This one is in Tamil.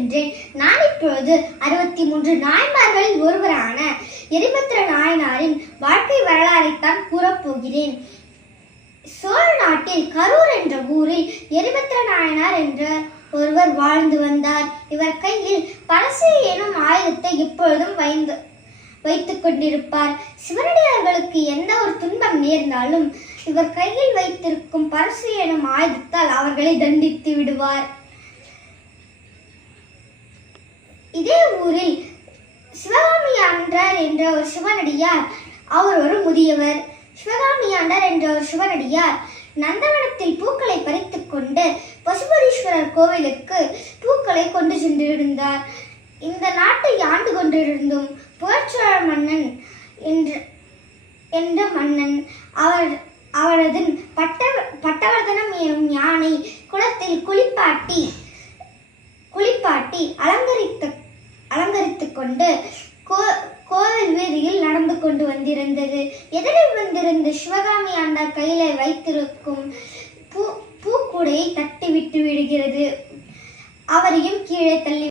கூறுகின்றேன். நான் இப்பொழுது 63 நாயன்மார்களில் ஒருவரான எரிபத்திர நாயனாரின் வாழ்க்கை வரலாறைத்தான் கூறப்போகிறேன். சோழ நாட்டில் கரூர் என்ற ஊரில் எரிபத்திர நாயனார் என்ற ஒருவர் வாழ்ந்து வந்தார். இவர் கையில் பரசு எனும் ஆயுதத்தை எப்பொழுதும் வைத்துக் கொண்டிருப்பார். சிவனடியார்களுக்கு எந்த ஒரு துன்பம் நேர்ந்தாலும் இவர் கையில் வைத்திருக்கும் பரசு எனும் ஆயுதத்தால் அவர்களை தண்டித்து விடுவார். இதே ஊரில் சிவகாமியாண்டார் என்ற ஒரு சிவனடியார், அவர் ஒரு முதியவர். சிவகாமியாண்டார் என்ற ஒரு சிவனடியார் நந்தவனத்தில் பூக்களை பறித்துக் கொண்டு பசுபதீஸ்வரர் கோவிலுக்கு பூக்களை கொண்டு சென்றிருந்தார். இந்த நாட்டை ஆண்டு கொண்டிருந்தும் புகழ்ச்சோழ மன்னன் என்ற மன்னன் அவரது பட்டவர்தனம் எனும் யானை குளத்தில் குளிப்பாட்டி அலங்கரித்துக் கொண்டு கோவில் வீதியில் நடந்து கொண்டு வந்திருந்தது. எதிரில் வந்திருந்த சிவகாமி ஆண்டார் கையில வைத்திருக்கும் பூக்கூடையை தட்டி விட்டு விடுகிறது. அவரையும் கீழே தள்ளி